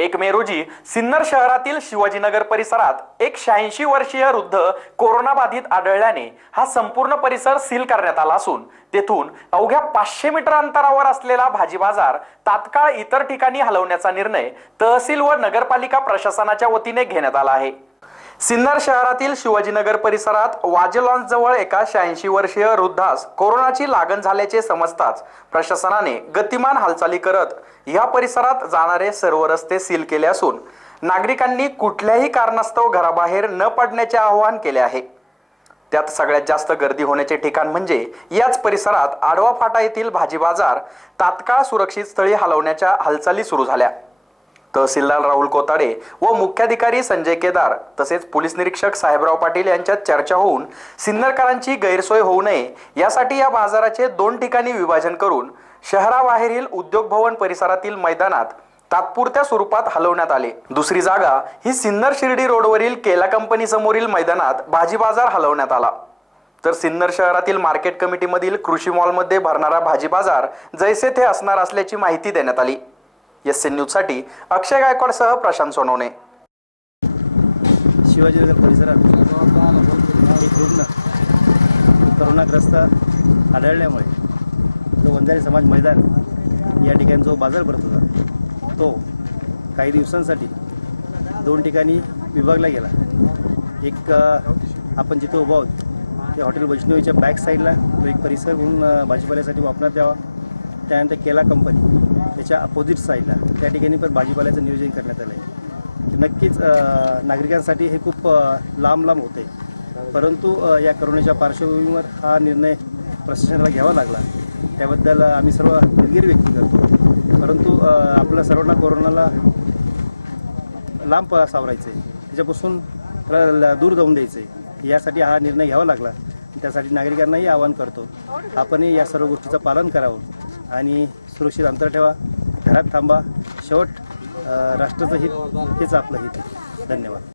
एक मे रोजी सिन्नर शहरातील शिवाजीनगर परिसरात एक शहाऐंशी वर्षीय वृद्ध कोरोनाबाधित आढळल्याने हा संपूर्ण परिसर सील करण्यात आला असून तेथून अवघ्या पाचशे मीटर अंतरावर असलेला भाजी बाजार तात्काळ इतर ठिकाणी हलवण्याचा निर्णय तहसील व नगरपालिका प्रशासनाच्या वतीने घेण्यात आला आहे. सिन्नर शहरातील शिवाजीनगर परिसरात वाजे जवळ एका शहाऐंशी वर्षीय वृद्धास कोरोनाची लागण झाल्याचे समजताच प्रशासनाने गतिमान हालचाली करत या परिसरात जाणारे सर्व रस्ते सील केले असून नागरिकांनी कुठल्याही कारणास्तव घराबाहेर न पडण्याचे आवाहन केले आहे. त्यात सगळ्यात जास्त गर्दी होण्याचे ठिकाण म्हणजे याच परिसरात आडवा फाटा येथील भाजी बाजार तात्काळ सुरक्षित स्थळी हलवण्याच्या हालचाली सुरू झाल्या. तहसीलदार राहुल कोताडे व मुख्याधिकारी संजय केदार तसेच पोलीस निरीक्षक साहेबराव पाटील यांच्यात चर्चा होऊन सिन्नरकरांची गैरसोय होऊ नये यासाठी या बाजाराचे दोन ठिकाणी विभाजन करून शहराबाहेरील उद्योग भवन परिसरातील मैदानात तात्पुरत्या स्वरूपात हलवण्यात आले. दुसरी जागा ही सिन्नर शिर्डी रोडवरील केला कंपनी समोरील मैदानात भाजी बाजार हलवण्यात आला. तर सिन्नर शहरातील मार्केट कमिटीमधील कृषी मॉलमध्ये भरणारा भाजी बाजार जैसे थे असणार असल्याची माहिती देण्यात आली. एस एन न्यूजसाठी अक्षय गायकवाडसह प्रशांत सोनवणे. शिवाजीनगर परिसरात एक रुग्ण करोनाग्रस्त आढळल्यामुळे तो वंजारी समाज मैदान या ठिकाणी जो बाजार भरत होता तो काही दिवसांसाठी दोन ठिकाणी विभागला गेला. एक आपण जिथं उभा आहोत ते हॉटेल वैष्णवीच्या बॅक साईडला तो एक परिसर म्हणून भाजीपाल्यासाठी वापरण्यात यावा. त्यानंतर केला कंपनी त्याच्या अपोजिट साईडला त्या ठिकाणी पण भाजीपाल्याचं नियोजन करण्यात आलं आहे नक्कीच नागरिकांसाठी हे खूप लांब लांब होते. परंतु या करोनाच्या पार्श्वभूमीवर हा निर्णय प्रशासनाला घ्यावा लागला. त्याबद्दल आम्ही सर्व दिलगिरी व्यक्त करतो. परंतु आपल्या सर्वांना कोरोनाला लांब सावरायचं आहे त्याच्यापासून त्याला ल- दूर जाऊन द्यायचं आहे यासाठी हा निर्णय घ्यावा लागला. त्यासाठी नागरिकांनाही आवाहन करतो. आपणही या सर्व गोष्टीचं पालन करावं. आणि सुरक्षित अंतर ठेवा घरात थांबा. शेवट राष्ट्राचं हित हेच आपलं हित धन्यवाद.